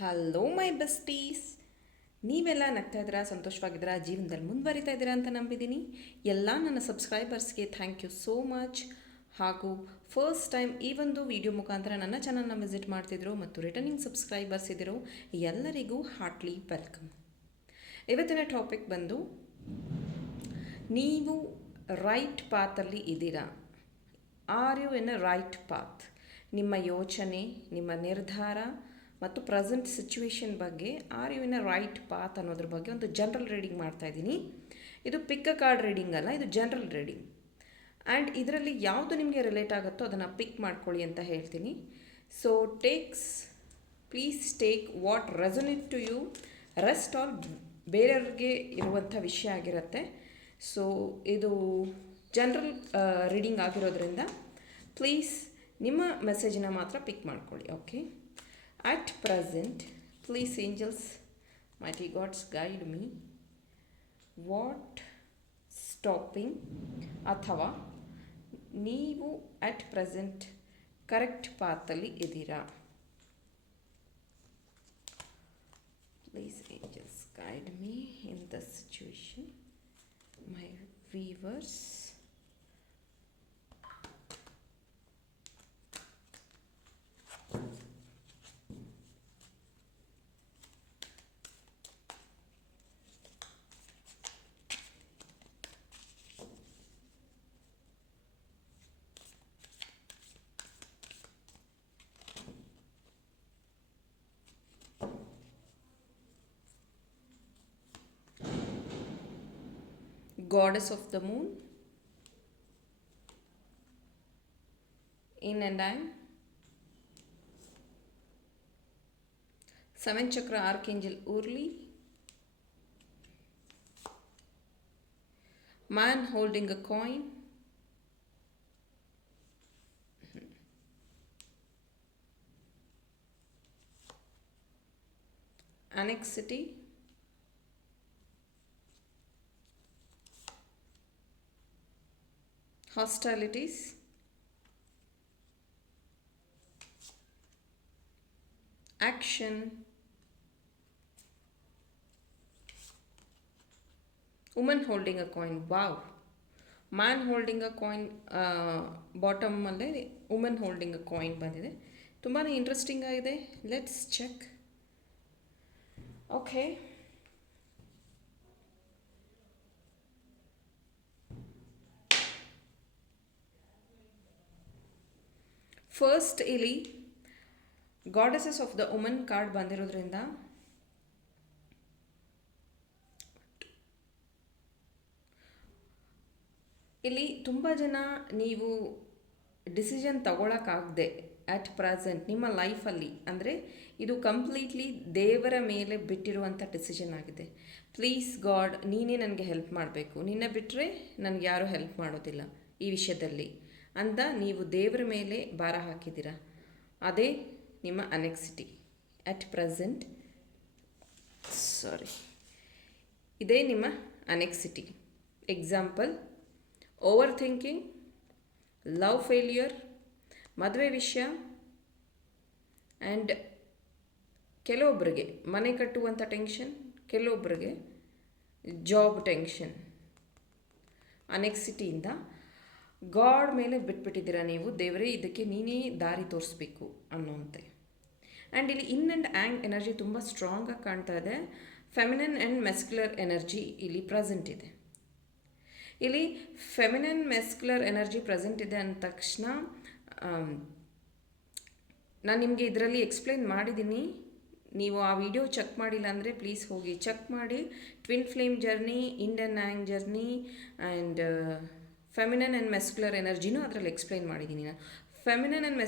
Hello my besties, ನೀವೆಲ್ಲ ನಗ್ತಾ ಇದ್ದೀರಾ, ಸಂತೋಷವಾಗಿದ್ದೀರಾ, ಜೀವನದಲ್ಲಿ ಮುಂದುವರಿತಾ ಇದ್ದೀರಾ ಅಂತ ನಂಬಿದ್ದೀನಿ. ಎಲ್ಲ ನನ್ನ ಸಬ್ಸ್ಕ್ರೈಬರ್ಸ್ಗೆ ಥ್ಯಾಂಕ್ ಯು ಸೋ ಮಚ್. ಹಾಗೂ ಫಸ್ಟ್ ಟೈಮ್ ಈ ಒಂದು ವಿಡಿಯೋ ಮುಖಾಂತರ ನನ್ನ ಚಾನಲ್ನ ವಿಸಿಟ್ ಮಾಡ್ತಿದ್ರು ಮತ್ತು ರಿಟರ್ನಿಂಗ್ ಸಬ್ಸ್ಕ್ರೈಬರ್ಸ್ ಇದ್ದರು, ಎಲ್ಲರಿಗೂ ಹಾರ್ಟ್ಲಿ ವೆಲ್ಕಮ್. ಇವತ್ತಿನ ಟಾಪಿಕ್ ಬಂದು, ನೀವು ರೈಟ್ ಪಾತಲ್ಲಿ ಇದ್ದೀರಾ? Are you in a right path? ನಿಮ್ಮ ಯೋಚನೆ, ನಿಮ್ಮ ನಿರ್ಧಾರ ಮತ್ತು ಪ್ರೆಸೆಂಟ್ ಸಿಚುವೇಶನ್ ಬಗ್ಗೆ are you in a right path ಅನ್ನೋದ್ರ ಬಗ್ಗೆ ಒಂದು ಜನರಲ್ ರೀಡಿಂಗ್ ಮಾಡ್ತಾಯಿದ್ದೀನಿ. ಇದು ಪಿಕ್ ಅ ಕಾರ್ಡ್ ರೀಡಿಂಗ್ ಅಲ್ಲ, ಇದು ಜನರಲ್ ರೀಡಿಂಗ್. ಆ್ಯಂಡ್ ಇದರಲ್ಲಿ ಯಾವುದು ನಿಮಗೆ ರಿಲೇಟ್ ಆಗುತ್ತೋ ಅದನ್ನು ಪಿಕ್ ಮಾಡ್ಕೊಳ್ಳಿ ಅಂತ ಹೇಳ್ತೀನಿ. So please take what resonate to you, rest all ಬೇರೆಯವ್ರಿಗೆ ಇರುವಂಥ ವಿಷಯ ಆಗಿರುತ್ತೆ. ಸೊ ಇದು ಜನರಲ್ ರೀಡಿಂಗ್ ಆಗಿರೋದ್ರಿಂದ ಪ್ಲೀಸ್ ನಿಮ್ಮ ಮೆಸೇಜನ್ನ ಮಾತ್ರ ಪಿಕ್ ಮಾಡ್ಕೊಳ್ಳಿ. Okay, at present, please angels, mighty gods, guide me. What stopping ಅಥವಾ ನೀವು at present ಕರೆಕ್ಟ್ ಪಾತಲ್ಲಿ ಇದ್ದೀರಾ? Please angels, guide me in this situation. My viewers, goddess of the moon, in and out, 7th chakra archangel Urli, man holding a coin, anxiety, hostilities, action, woman holding a coin. Wow, man holding a coin, bottom ಅಲ್ಲೇ woman holding a coin ಬಂದಿದೆ. ತುಂಬಾ interesting ಆಗಿದೆ. Let's check. Okay, first ಇಲ್ಲಿ goddesses of the woman card ಬಂದಿರೋದ್ರಿಂದ ಇಲ್ಲಿ ತುಂಬ ಜನ ನೀವು ಡಿಸಿಷನ್ ತಗೊಳಕ್ಕಾಗದೆ ಅಟ್ ಪ್ರೆಸೆಂಟ್ ನಿಮ್ಮ ಲೈಫಲ್ಲಿ, ಅಂದರೆ ಇದು ಕಂಪ್ಲೀಟ್ಲಿ ದೇವರ ಮೇಲೆ ಬಿಟ್ಟಿರುವಂಥ ಡಿಸಿಷನ್ ಆಗಿದೆ. ಪ್ಲೀಸ್ ಗಾಡ್, ನೀನೇ ನನಗೆ ಹೆಲ್ಪ್ ಮಾಡಬೇಕು, ನಿನ್ನ ಬಿಟ್ಟರೆ ನನಗೆ ಯಾರೂ ಹೆಲ್ಪ್ ಮಾಡೋದಿಲ್ಲ ಈ ವಿಷಯದಲ್ಲಿ ಅಂತ ನೀವು ದೇವರ ಮೇಲೆ ಭಾರ ಹಾಕಿದ್ದೀರಾ. ಅದೇ ನಿಮ್ಮ ಅನೆಕ್ಸಿಟಿ ಅಟ್ ಪ್ರೆಸೆಂಟ್. ಇದೇ ನಿಮ್ಮ anxiety. Example, over thinking, love failure, ಮದುವೆ ವಿಷಯ, ಆ್ಯಂಡ್ ಕೆಲವೊಬ್ಬರಿಗೆ ಮನೆ ಕಟ್ಟುವಂಥ ಟೆನ್ಷನ್, ಕೆಲವೊಬ್ಬರಿಗೆ ಜಾಬ್ ಟೆನ್ಷನ್. ಅನೆಕ್ಸಿಟಿಯಿಂದ ಗಾಡ್ ಮೇಲೆ ಬಿಟ್ಬಿಟ್ಟಿದ್ದೀರಾ ನೀವು, ದೇವರೇ ಇದಕ್ಕೆ ನೀನೇ ದಾರಿ ತೋರಿಸ್ಬೇಕು ಅನ್ನೋಂತೆ. ಆ್ಯಂಡ್ ಇಲ್ಲಿ ಇನ್ ಆ್ಯಂಡ್ ಆ್ಯಂಗ್ ಎನರ್ಜಿ ತುಂಬ ಸ್ಟ್ರಾಂಗಾಗಿ ಕಾಣ್ತಾ ಇದೆ. ಫೆಮಿನನ್ ಆ್ಯಂಡ್ ಮೆಸ್ಕ್ಯುಲರ್ ಎನರ್ಜಿ ಇಲ್ಲಿ ಪ್ರೆಸೆಂಟ್ ಇದೆ. ಇಲ್ಲಿ ಫೆಮಿನನ್ ಮೆಸ್ಕ್ಯುಲರ್ ಎನರ್ಜಿ ಪ್ರೆಸೆಂಟ್ ಇದೆ ಅಂದ ತಕ್ಷಣ ನಾನು ನಿಮಗೆ ಇದರಲ್ಲಿ ಎಕ್ಸ್ಪ್ಲೇನ್ ಮಾಡಿದ್ದೀನಿ. ನೀವು ಆ ವಿಡಿಯೋ ಚೆಕ್ ಮಾಡಿಲ್ಲ ಅಂದರೆ ಪ್ಲೀಸ್ ಹೋಗಿ ಚೆಕ್ ಮಾಡಿ. Twin flame journey, yin and yang journey, and feminine and masculine ಎನರ್ಜಿನೂ ಅದರಲ್ಲಿ ಎಕ್ಸ್ಪ್ಲೈನ್ ಮಾಡಿದ್ದೀನಿ ನಾನು. ಫೆಮಿನನ್ ಆ್ಯಂಡ್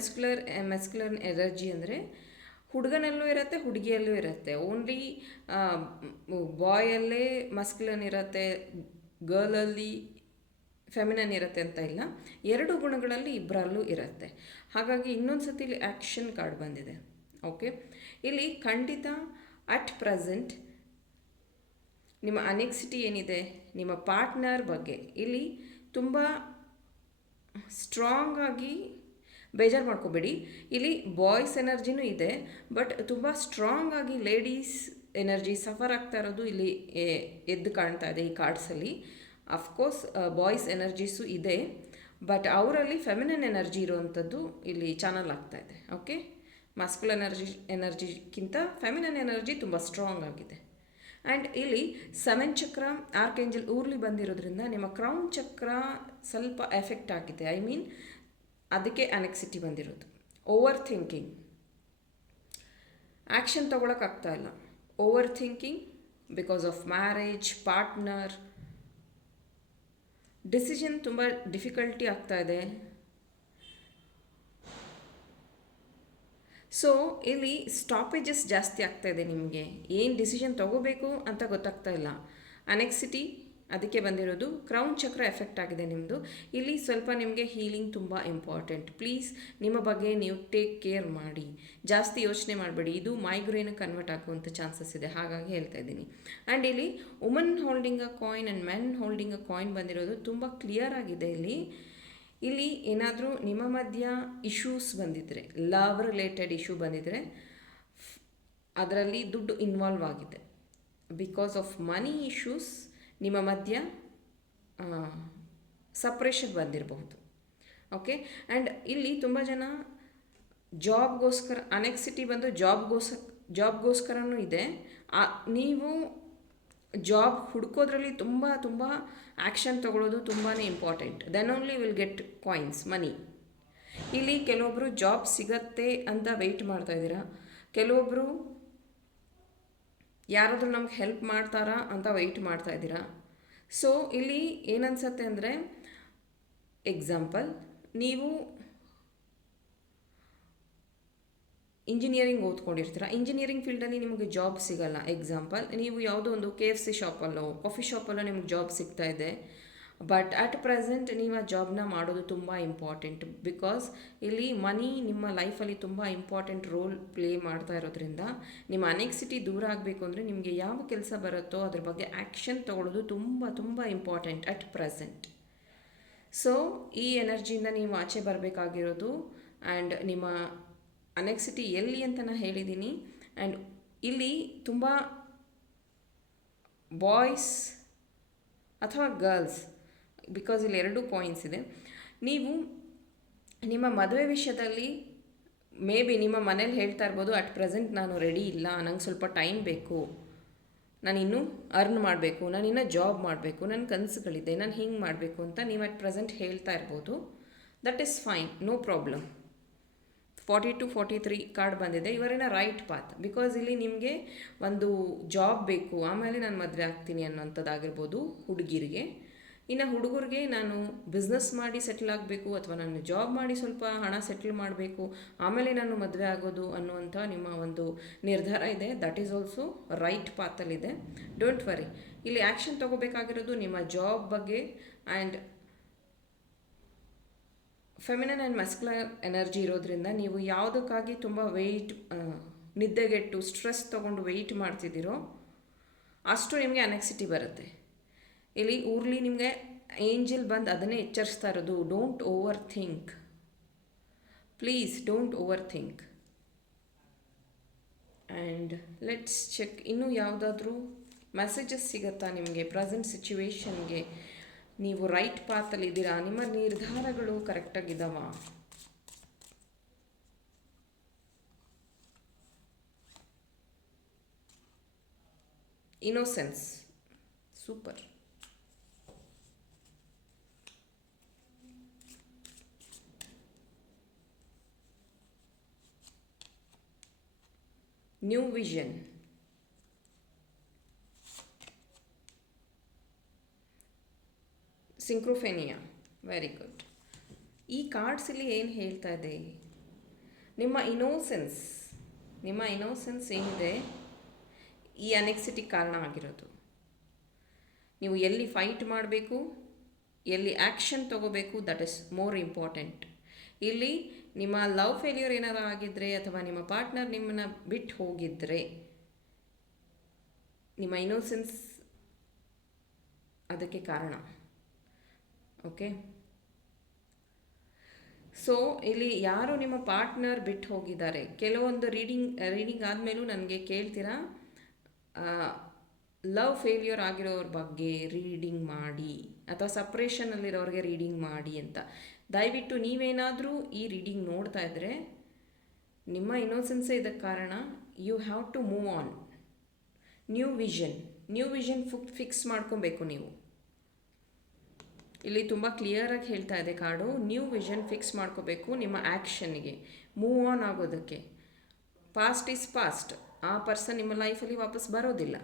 ಮೆಸ್ಕ್ಯುಲರ್ ಎನರ್ಜಿ ಅಂದರೆ ಹುಡುಗನಲ್ಲೂ ಇರುತ್ತೆ, ಹುಡುಗಿಯಲ್ಲೂ ಇರುತ್ತೆ. ಓನ್ಲಿ ಬಾಯಲ್ಲೇ ಮಸ್ಕ್ಯುಲನ್ ಇರುತ್ತೆ, ಗರ್ಲಲ್ಲಿ ಫೆಮಿನನ್ ಇರುತ್ತೆ ಅಂತ ಇಲ್ಲ. ಎರಡು ಗುಣಗಳಲ್ಲಿ ಇಬ್ಬರಲ್ಲೂ ಇರುತ್ತೆ. ಹಾಗಾಗಿ ಇನ್ನೊಂದು ಸತಿ ಇಲ್ಲಿ ಆ್ಯಕ್ಷನ್ ಕಾರ್ಡ್ ಬಂದಿದೆ. ಓಕೆ, ಇಲ್ಲಿ ಖಂಡಿತ ಅಟ್ ಪ್ರೆಸೆಂಟ್ ನಿಮ್ಮ ಅನೆಕ್ಸಿಟಿ ಏನಿದೆ ನಿಮ್ಮ ಪಾರ್ಟ್ನರ್ ಬಗ್ಗೆ ಇಲ್ಲಿ ತುಂಬ ಸ್ಟ್ರಾಂಗಾಗಿ ಬೇಜಾರು ಮಾಡ್ಕೋಬೇಡಿ. ಇಲ್ಲಿ ಬಾಯ್ಸ್ ಎನರ್ಜಿನೂ ಇದೆ, ಬಟ್ ತುಂಬ ಸ್ಟ್ರಾಂಗ್ ಆಗಿ ಲೇಡೀಸ್ ಎನರ್ಜಿ ಸಫರ್ ಆಗ್ತಾ ಇರೋದು ಇಲ್ಲಿ ಎದ್ದು ಕಾಣ್ತಾ ಇದೆ ಈ ಕಾರ್ಡ್ಸಲ್ಲಿ. ಅಫ್ಕೋರ್ಸ್ ಬಾಯ್ಸ್ ಎನರ್ಜೀಸು ಇದೆ, ಬಟ್ ಅವರಲ್ಲಿ ಫೆಮಿನನ್ ಎನರ್ಜಿ ಇರುವಂಥದ್ದು ಇಲ್ಲಿ ಚಾನಲ್ ಆಗ್ತಾ ಇದೆ. ಓಕೆ, ಮಾಸ್ಕುಲರ್ ಎನರ್ಜಿಗಿಂತ ಫೆಮಿನನ್ ಎನರ್ಜಿ ತುಂಬ ಸ್ಟ್ರಾಂಗ್ ಆಗಿದೆ. ಆ್ಯಂಡ್ ಇಲ್ಲಿ 7 ಚಕ್ರ ಆರ್ಕೇಂಜಲ್ ಊರ್ಲಿ ಬಂದಿರೋದ್ರಿಂದ ನಿಮ್ಮ ಕ್ರೌನ್ ಚಕ್ರ ಸ್ವಲ್ಪ ಎಫೆಕ್ಟ್ ಆಗಿದೆ. ಐ ಮೀನ್ ಅದಕ್ಕೆ ಅನೆಕ್ಸಿಟಿ ಬಂದಿರೋದು. ಓವರ್ ಥಿಂಕಿಂಗ್, ಆ್ಯಕ್ಷನ್ ತೊಗೊಳಕ್ಕಾಗ್ತಾ ಇಲ್ಲ. Over thinking because of marriage, partner, decision ತುಂಬ ಡಿಫಿಕಲ್ಟಿ ಆಗ್ತಾ ಇದೆ. ಸೊ ಇಲ್ಲಿ ಸ್ಟಾಪೇಜಸ್ ಜಾಸ್ತಿ ಆಗ್ತಾ ಇದೆ. ನಿಮಗೆ ಏನು ಡಿಸಿಷನ್ ತೊಗೋಬೇಕು ಅಂತ ಗೊತ್ತಾಗ್ತಾ ಇಲ್ಲ. ಅನೆಕ್ಸಿಟಿ ಅದಕ್ಕೆ ಬಂದಿರೋದು. ಕ್ರೌನ್ ಚಕ್ರ ಎಫೆಕ್ಟ್ ಆಗಿದೆ ನಿಮ್ಮದು. ಇಲ್ಲಿ ಸ್ವಲ್ಪ ನಿಮಗೆ ಹೀಲಿಂಗ್ ತುಂಬ ಇಂಪಾರ್ಟೆಂಟ್. ಪ್ಲೀಸ್ ನಿಮ್ಮ ಬಗ್ಗೆ ನೀವು ಟೇಕ್ ಕೇರ್ ಮಾಡಿ, ಜಾಸ್ತಿ ಯೋಚನೆ ಮಾಡಬೇಡಿ. ಇದು ಮೈಗ್ರೇನ್ ಕನ್ವರ್ಟ್ ಆಗುವಂಥ ಚಾನ್ಸಸ್ ಇದೆ, ಹಾಗಾಗಿ ಹೇಳ್ತಾ ಇದ್ದೀನಿ. ಆ್ಯಂಡ್ ಇಲ್ಲಿ woman holding a coin and men holding a coin ಬಂದಿರೋದು ತುಂಬ ಕ್ಲಿಯರ್ ಆಗಿದೆ. ಇಲ್ಲಿ ಏನಾದರೂ ನಿಮ್ಮ ಮಧ್ಯ ಇಶ್ಯೂಸ್ ಬಂದಿದ್ದರೆ, ಲವ್ ರಿಲೇಟೆಡ್ ಇಶ್ಯೂ ಬಂದಿದ್ದರೆ, ಅದರಲ್ಲಿ ದುಡ್ಡು ಇನ್ವಾಲ್ವ್ ಆಗಿದೆ. ಬಿಕಾಸ್ ಆಫ್ ಮನಿ ಇಶ್ಯೂಸ್ ನಿಮ್ಮ ಮಧ್ಯ ಸಪ್ರೇಷನ್ ಬಂದಿರಬಹುದು. ಓಕೆ, ಆ್ಯಂಡ್ ಇಲ್ಲಿ ತುಂಬ ಜನ ಜಾಬ್ಗೋಸ್ಕರ ಅನೆಕ್ಸಿಟಿ ಬಂದು ಜಾಬ್ಗೋಸ್ಕರನೂ ಇದೆ. ನೀವು ಜಾಬ್ ಹುಡ್ಕೋದ್ರಲ್ಲಿ ತುಂಬ ಆ್ಯಕ್ಷನ್ ತೊಗೊಳ್ಳೋದು ತುಂಬಾ important. Then only will get coins, money. ಇಲ್ಲಿ ಕೆಲವೊಬ್ಬರು ಜಾಬ್ ಸಿಗತ್ತೆ ಅಂತ ವೆಯ್ಟ್ ಮಾಡ್ತಾ ಇದ್ದೀರಾ, ಕೆಲವೊಬ್ಬರು ಯಾರಾದರೂ ನಮ್ಗೆ ಹೆಲ್ಪ್ ಮಾಡ್ತಾರಾ ಅಂತ ವೆಯ್ಟ್ ಮಾಡ್ತಾ ಇದ್ದೀರಾ. ಸೊ ಇಲ್ಲಿ ಏನನ್ಸತ್ತೆ ಅಂದರೆ, ಎಕ್ಸಾಂಪಲ್, ನೀವು ಇಂಜಿನಿಯರಿಂಗ್ ಓದ್ಕೊಂಡಿರ್ತೀರ, ಇಂಜಿನಿಯರಿಂಗ್ ಫೀಲ್ಡಲ್ಲಿ ನಿಮಗೆ ಜಾಬ್ ಸಿಗಲ್ಲ. ಎಕ್ಸಾಂಪಲ್, ನೀವು ಯಾವುದೋ ಒಂದು KFC ಶಾಪಲ್ಲೋ ಕಾಫಿ ಶಾಪಲ್ಲೋ ನಿಮಗೆ ಜಾಬ್ ಸಿಗ್ತಾ ಇದೆ, ಬಟ್ ಅಟ್ ಪ್ರೆಸೆಂಟ್ ನೀವು ಆ ಜಾಬ್ನ ಮಾಡೋದು ತುಂಬ ಇಂಪಾರ್ಟೆಂಟ್. ಬಿಕಾಸ್ ಇಲ್ಲಿ ಮನಿ ನಿಮ್ಮ ಲೈಫಲ್ಲಿ ತುಂಬ ಇಂಪಾರ್ಟೆಂಟ್ ರೋಲ್ ಪ್ಲೇ ಮಾಡ್ತಾ ಇರೋದ್ರಿಂದ ನಿಮ್ಮ ಅನೆಕ್ಸಿಟಿ ದೂರ ಆಗಬೇಕು ಅಂದರೆ ನಿಮಗೆ ಯಾವ ಕೆಲಸ ಬರುತ್ತೋ ಅದ್ರ ಬಗ್ಗೆ ಆ್ಯಕ್ಷನ್ ತೊಗೊಳ್ಳೋದು ತುಂಬ ಇಂಪಾರ್ಟೆಂಟ್ ಅಟ್ ಪ್ರೆಸೆಂಟ್. ಸೊ ಈ ಎನರ್ಜಿಯಿಂದ ನೀವು ಆಚೆ ಬರಬೇಕಾಗಿರೋದು. ಆ್ಯಂಡ್ ನಿಮ್ಮ ಅನೆಕ್ಸಿಟಿ ಎಲ್ಲಿ ಅಂತ ನಾನು ಹೇಳಿದ್ದೀನಿ. ಆ್ಯಂಡ್ ಇಲ್ಲಿ ತುಂಬ ಬಾಯ್ಸ್ ಅಥವಾ ಗರ್ಲ್ಸ್, ಬಿಕಾಸ್ ಇಲ್ಲಿ 2 ಕಾಯಿನ್ಸ್ ಇದೆ. ನೀವು ನಿಮ್ಮ ಮದುವೆ ವಿಷಯದಲ್ಲಿ ಮೇ ಬಿ ನಿಮ್ಮ ಮನೇಲಿ ಹೇಳ್ತಾ ಇರ್ಬೋದು, ಅಟ್ ಪ್ರೆಸೆಂಟ್ ನಾನು ರೆಡಿ ಇಲ್ಲ, ನಂಗೆ ಸ್ವಲ್ಪ ಟೈಮ್ ಬೇಕು, ನಾನಿನ್ನೂ ಅರ್ನ್ ಮಾಡಬೇಕು, ನಾನಿನ್ನೂ ಜಾಬ್ ಮಾಡಬೇಕು, ನನ್ನ ಕನಸುಗಳಿದೆ, ನಾನು ಹಿಂಗೆ ಮಾಡಬೇಕು ಅಂತ ನೀವು ಅಟ್ ಪ್ರೆಸೆಂಟ್ ಹೇಳ್ತಾ ಇರ್ಬೋದು. That is fine, no problem. 42-43 card ಬಂದಿದೆ. ಇವರೇನ ರೈಟ್ ಪಾತ್. ಬಿಕಾಸ್ ಇಲ್ಲಿ ನಿಮಗೆ ಒಂದು ಜಾಬ್ ಬೇಕು, ಆಮೇಲೆ ನಾನು ಮದುವೆ ಆಗ್ತೀನಿ ಅನ್ನೋಂಥದ್ದಾಗಿರ್ಬೋದು ಹುಡುಗಿರಿಗೆ. ಇನ್ನು ಹುಡುಗರಿಗೆ ನಾನು ಬಿಸ್ನೆಸ್ ಮಾಡಿ ಸೆಟ್ಲ್ ಆಗಬೇಕು, ಅಥವಾ ನಾನು ಜಾಬ್ ಮಾಡಿ ಸ್ವಲ್ಪ ಹಣ ಸೆಟ್ಲ್ ಮಾಡಬೇಕು, ಆಮೇಲೆ ನಾನು ಮದುವೆ ಆಗೋದು ಅನ್ನುವಂಥ ನಿಮ್ಮ ಒಂದು ನಿರ್ಧಾರ ಇದೆ. ದಟ್ ಈಸ್ ಆಲ್ಸೋ ರೈಟ್ ಪಾತಲ್ಲಿದೆ. Don't worry. ಇಲ್ಲಿ ಆ್ಯಕ್ಷನ್ ತೊಗೋಬೇಕಾಗಿರೋದು ನಿಮ್ಮ ಜಾಬ್ ಬಗ್ಗೆ. And feminine and masculine energy ಇರೋದ್ರಿಂದ ನೀವು ಯಾವುದಕ್ಕಾಗಿ ತುಂಬ ನಿದ್ದೆಗೆಟ್ಟು ಸ್ಟ್ರೆಸ್ ತೊಗೊಂಡು ವೆಯ್ಟ್ ಮಾಡ್ತಿದ್ದೀರೋ ಅಷ್ಟು ನಿಮಗೆ ಅನೆಕ್ಸಿಟಿ ಬರುತ್ತೆ. ಇಲ್ಲಿ ಊರ್ಲಿ ನಿಮಗೆ ಏಂಜಲ್ ಬಂದು ಅದನ್ನೇ ಎಚ್ಚರಿಸ್ತಾ ಇರೋದು, don't overthink, please don't overthink. And let's check, ಇನ್ನೂ ಯಾವುದಾದ್ರೂ ಮೆಸೇಜಸ್ ಸಿಗುತ್ತಾ ನಿಮಗೆ ಪ್ರೆಸೆಂಟ್ ಸಿಚುವೇಶನ್ಗೆ? ನೀವು ರೈಟ್ ಪಾತಲ್ಲಿದ್ದೀರಾ, ನಿಮ್ಮ ನಿರ್ಧಾರಗಳು ಕರೆಕ್ಟಾಗಿದ್ದಾವ? Innocence, super. ನ್ಯೂ ವಿಷನ್, ಸಿಂಕ್ರೋಫೆನಿಯಾ, ವೆರಿ ಗುಡ್. ಈ ಕಾರ್ಡ್ಸ್ ಇಲ್ಲಿ ಏನು ಹೇಳ್ತಾ ಇದೆ? ನಿಮ್ಮ ಇನ್ನೋಸೆನ್ಸ್ ಏನಿದೆ ಈ ಅನೆಕ್ಸಿಟಿ ಕಾರಣ ಆಗಿರೋದು. ನೀವು ಎಲ್ಲಿ ಫೈಟ್ ಮಾಡಬೇಕು, ಎಲ್ಲಿ ಆ್ಯಕ್ಷನ್ ತೊಗೋಬೇಕು, ದಟ್ ಇಸ್ ಮೋರ್ ಇಂಪಾರ್ಟೆಂಟ್. ಇಲ್ಲಿ ನಿಮ್ಮ ಲವ್ ಫೇಲ್ಯೂರ್ ಏನಾರು ಆಗಿದ್ದರೆ, ಅಥವಾ ನಿಮ್ಮ ಪಾರ್ಟ್ನರ್ ನಿಮ್ಮನ್ನು ಬಿಟ್ಟು ಹೋಗಿದ್ದರೆ, ನಿಮ್ಮ ಇನ್ನೋಸೆನ್ಸ್ ಅದಕ್ಕೆ ಕಾರಣ. ಓಕೆ, ಸೊ ಇಲ್ಲಿ ಯಾರು ನಿಮ್ಮ ಪಾರ್ಟ್ನರ್ ಬಿಟ್ಟು ಹೋಗಿದ್ದಾರೆ, ಕೆಲವೊಂದು ರೀಡಿಂಗ್ ಆದಮೇಲೂ ನನಗೆ ಕೇಳ್ತೀರಾ ಲವ್ ಫೇಲ್ಯೂರ್ ಆಗಿರೋರ ಬಗ್ಗೆ ರೀಡಿಂಗ್ ಮಾಡಿ ಅಥವಾ ಸಪ್ರೇಷನಲ್ಲಿರೋರಿಗೆ ರೀಡಿಂಗ್ ಮಾಡಿ ಅಂತ. ದಯವಿಟ್ಟು ನೀವೇನಾದರೂ ಈ ರೀಡಿಂಗ್ ನೋಡ್ತಾ ಇದ್ದರೆ ನಿಮ್ಮ ಇನ್ನೋಸೆನ್ಸೇ ಇದಕ್ಕೆ ಕಾರಣ. You have to move on. New vision fix ಮಾಡ್ಕೊಬೇಕು ನೀವು. ಇಲ್ಲಿ ತುಂಬ ಕ್ಲಿಯರಾಗಿ ಹೇಳ್ತಾ ಇದೆ ಕಾರ್ಡು, ನ್ಯೂ ವಿಷನ್ ಫಿಕ್ಸ್ ಮಾಡ್ಕೋಬೇಕು ನಿಮ್ಮ ಆ್ಯಕ್ಷನ್ಗೆ, ಮೂವ್ ಆನ್ ಆಗೋದಕ್ಕೆ. ಪಾಸ್ಟ್ ಈಸ್ ಪಾಸ್ಟ್, ಆ ಪರ್ಸನ್ ನಿಮ್ಮ ಲೈಫಲ್ಲಿ ವಾಪಸ್ ಬರೋದಿಲ್ಲ.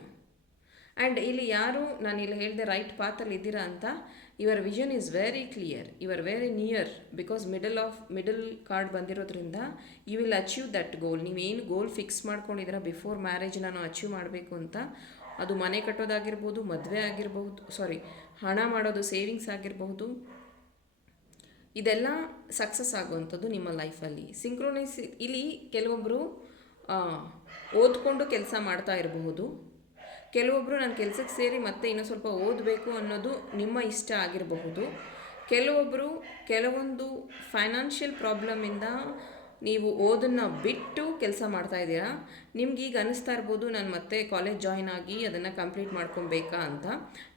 ಆ್ಯಂಡ್ ಇಲ್ಲಿ ಯಾರು ನಾನು ಇಲ್ಲಿ ಹೇಳಿದೆ ರೈಟ್ ಪಾತಲ್ಲಿ ಇದ್ದೀರಾ ಅಂತ, your vision is very clear, you are very near, because middle card ಬಂದಿರೋದ್ರಿಂದ you will achieve that goal. ನೀವೇನು ಗೋಲ್ ಫಿಕ್ಸ್ ಮಾಡ್ಕೊಂಡಿದ್ದೀರಾ ಬಿಫೋರ್ ಮ್ಯಾರೇಜ್ ನಾನು ಅಚೀವ್ ಮಾಡಬೇಕು ಅಂತ, ಅದು ಮನೆ ಕಟ್ಟೋದಾಗಿರ್ಬೋದು, ಮದುವೆ ಆಗಿರ್ಬೋದು, ಹಣ ಮಾಡೋದು, ಸೇವಿಂಗ್ಸ್ ಆಗಿರಬಹುದು, ಇದೆಲ್ಲ ಸಕ್ಸಸ್ ಆಗುವಂಥದ್ದು ನಿಮ್ಮ ಲೈಫಲ್ಲಿ. ಇಲ್ಲಿ ಕೆಲವೊಬ್ಬರು ಓದ್ಕೊಂಡು ಕೆಲಸ ಮಾಡ್ತಾ ಇರಬಹುದು, ಕೆಲವೊಬ್ಬರು ನಾನು ಕೆಲಸಕ್ಕೆ ಸೇರಿ ಮತ್ತೆ ಇನ್ನೂ ಸ್ವಲ್ಪ ಓದಬೇಕು ಅನ್ನೋದು ನಿಮ್ಮ ಇಷ್ಟ ಆಗಿರಬಹುದು. ಕೆಲವೊಂದು ಫೈನಾನ್ಷಿಯಲ್ ಪ್ರಾಬ್ಲಮಿಂದ ನೀವು ಓದನ್ನು ಬಿಟ್ಟು ಕೆಲಸ ಮಾಡ್ತಾ ಇದ್ದೀರಾ. ನಿಮ್ಗೀಗ ಅನ್ನಿಸ್ತಾ ಇರ್ಬೋದು ನಾನು ಮತ್ತೆ ಕಾಲೇಜ್ ಜಾಯ್ನ್ ಆಗಿ ಅದನ್ನು ಕಂಪ್ಲೀಟ್ ಮಾಡ್ಕೊಬೇಕಾ ಅಂತ.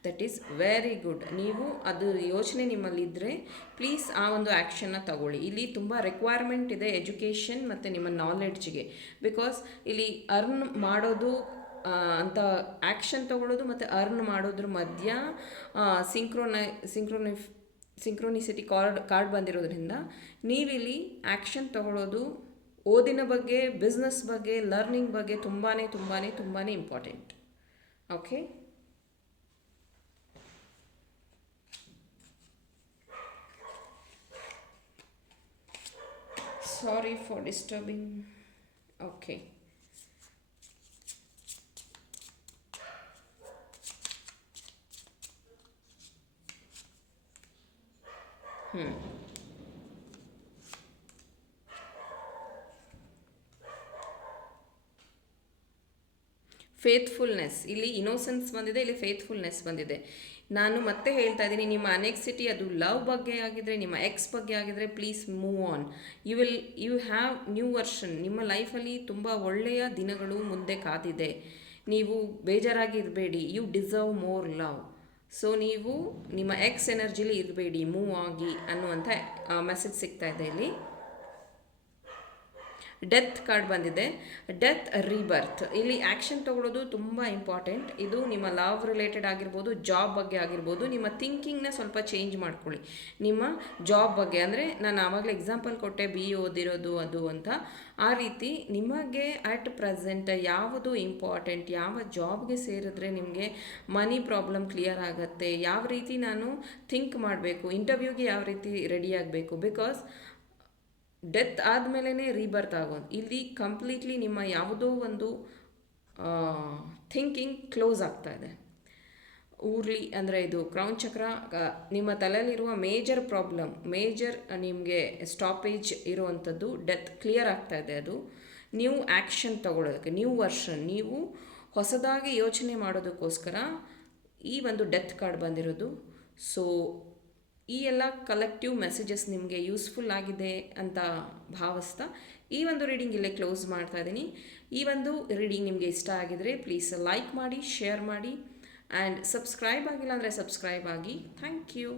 That is very good. ನೀವು ಅದು ಯೋಚನೆ ನಿಮ್ಮಲ್ಲಿದ್ದರೆ ಪ್ಲೀಸ್ ಆ ಒಂದು ಆ್ಯಕ್ಷನ್ನ ತಗೊಳ್ಳಿ. ಇಲ್ಲಿ ತುಂಬ ರಿಕ್ವೈರ್ಮೆಂಟ್ ಇದೆ ಎಜುಕೇಷನ್ ಮತ್ತು ನಿಮ್ಮ ನಾಲೆಡ್ಜ್ಗೆ. ಬಿಕಾಸ್ ಇಲ್ಲಿ ಅರ್ನ್ ಮಾಡೋದು ಅಂತ ಆ್ಯಕ್ಷನ್ ತಗೊಳ್ಳೋದು ಮತ್ತು ಅರ್ನ್ ಮಾಡೋದ್ರ ಮಧ್ಯ ಸಿಂಕ್ರೋನಿಸಿಟಿ ಕಾರ್ಡ್ ಬಂದಿರೋದ್ರಿಂದ ನೀವಿಲ್ಲಿ ಆ್ಯಕ್ಷನ್ ತಗೊಳ್ಳೋದು ಓದಿನ ಬಗ್ಗೆ, ಬಿಸ್ನೆಸ್ ಬಗ್ಗೆ, ಲರ್ನಿಂಗ್ ಬಗ್ಗೆ ತುಂಬಾ important. Okay, sorry for disturbing. Okay, faithfulness, ಇಲ್ಲಿ ಇನ್ನೋಸೆನ್ಸ್ ಬಂದಿದೆ, ಇಲ್ಲಿ ಫೇತ್ಫುಲ್ನೆಸ್ ಬಂದಿದೆ. ನಾನು ಮತ್ತೆ ಹೇಳ್ತಾ ಇದ್ದೀನಿ, ನಿಮ್ಮ ಅನೆಕ್ಸಿಟಿ ಅದು ಲವ್ ಬಗ್ಗೆ ಆಗಿದ್ರೆ, ನಿಮ್ಮ ಎಕ್ಸ್ ಬಗ್ಗೆ ಆಗಿದ್ರೆ please move on. You have new version. ನಿಮ್ಮ ಲೈಫಲ್ಲಿ ತುಂಬ ಒಳ್ಳೆಯ ದಿನಗಳು ಮುಂದೆ ಕಾದಿದೆ. ನೀವು ಬೇಜಾರಾಗಿರಬೇಡಿ. You deserve more love. So ನೀವು ನಿಮ್ಮ ಎಕ್ಸ್ ಎನರ್ಜಿಲಿ ಇರಬೇಡಿ, ಮೂವ್ ಆಗಿ ಅನ್ನುವಂಥ ಮೆಸೇಜ್ ಸಿಗ್ತಾ ಇದೆ ಇಲ್ಲಿ. ಡೆತ್ ಕಾರ್ಡ್ ಬಂದಿದೆ, ಡೆತ್ ರೀಬರ್ತ್. ಇಲ್ಲಿ ಆ್ಯಕ್ಷನ್ ತಗೊಳ್ಳೋದು ತುಂಬ ಇಂಪಾರ್ಟೆಂಟ್. ಇದು ನಿಮ್ಮ ಲವ್ ರಿಲೇಟೆಡ್ ಆಗಿರ್ಬೋದು, ಜಾಬ್ ಬಗ್ಗೆ ಆಗಿರ್ಬೋದು. ನಿಮ್ಮ ಥಿಂಕಿಂಗ್ನ ಸ್ವಲ್ಪ ಚೇಂಜ್ ಮಾಡ್ಕೊಳ್ಳಿ. ನಿಮ್ಮ ಜಾಬ್ ಬಗ್ಗೆ ಅಂದರೆ ನಾನು ಆವಾಗಲೇ ಎಕ್ಸಾಂಪಲ್ ಕೊಟ್ಟೆ, BE ಓದಿರೋದು ಅದು ಅಂತ. ಆ ರೀತಿ ನಿಮಗೆ ಅಟ್ ಪ್ರೆಸೆಂಟ್ ಯಾವುದು ಇಂಪಾರ್ಟೆಂಟ್, ಯಾವ ಜಾಬ್ಗೆ ಸೇರಿದ್ರೆ ನಿಮಗೆ ಮನಿ ಪ್ರಾಬ್ಲಮ್ ಕ್ಲಿಯರ್ ಆಗುತ್ತೆ, ಯಾವ ರೀತಿ ನಾನು ಥಿಂಕ್ ಮಾಡಬೇಕು, ಇಂಟರ್ವ್ಯೂಗೆ ಯಾವ ರೀತಿ ರೆಡಿ ಆಗಬೇಕು. ಬಿಕಾಸ್ ಡೆತ್ ಆದಮೇಲೆ ರೀಬರ್ತ್ ಆಗೋದು. ಇಲ್ಲಿ ಕಂಪ್ಲೀಟ್ಲಿ ನಿಮ್ಮ ಯಾವುದೋ ಒಂದು ಥಿಂಕಿಂಗ್ ಕ್ಲೋಸ್ ಆಗ್ತಾ ಇದೆ. ಊರ್ಲಿ ಅಂದರೆ ಇದು ಕ್ರೌನ್ ಚಕ್ರ, ನಿಮ್ಮ ತಲೆಯಲ್ಲಿರುವ ಮೇಜರ್ ನಿಮಗೆ ಸ್ಟಾಪೇಜ್ ಇರುವಂಥದ್ದು ಡೆತ್ ಕ್ಲಿಯರ್ ಆಗ್ತಾ ಇದೆ. ಅದು ನೀವು ಆ್ಯಕ್ಷನ್ ತಗೊಳ್ಳೋದಕ್ಕೆ, ನ್ಯೂ ವರ್ಷನ್, ನೀವು ಹೊಸದಾಗಿ ಯೋಚನೆ ಮಾಡೋದಕ್ಕೋಸ್ಕರ ಈ ಒಂದು ಡೆತ್ ಕಾರ್ಡ್ ಬಂದಿರೋದು. ಸೊ ಈ ಎಲ್ಲ ಕಲೆಕ್ಟಿವ್ ಮೆಸೇಜಸ್ ನಿಮಗೆ ಯೂಸ್ಫುಲ್ ಆಗಿದೆ ಅಂತ ಭಾವಿಸ್ತಾ ಈ ಒಂದು ರೀಡಿಂಗ್ ಇಲ್ಲೇ ಕ್ಲೋಸ್ ಮಾಡ್ತಾ ಇದ್ದೀನಿ. ಈ ಒಂದು ರೀಡಿಂಗ್ ನಿಮಗೆ ಇಷ್ಟ ಆಗಿದರೆ ಪ್ಲೀಸ್ ಲೈಕ್ ಮಾಡಿ, ಶೇರ್ ಮಾಡಿ, ಆ್ಯಂಡ್ ಸಬ್ಸ್ಕ್ರೈಬ್ ಆಗಿಲ್ಲ ಅಂದರೆ ಸಬ್ಸ್ಕ್ರೈಬ್ ಆಗಿ. Thank you.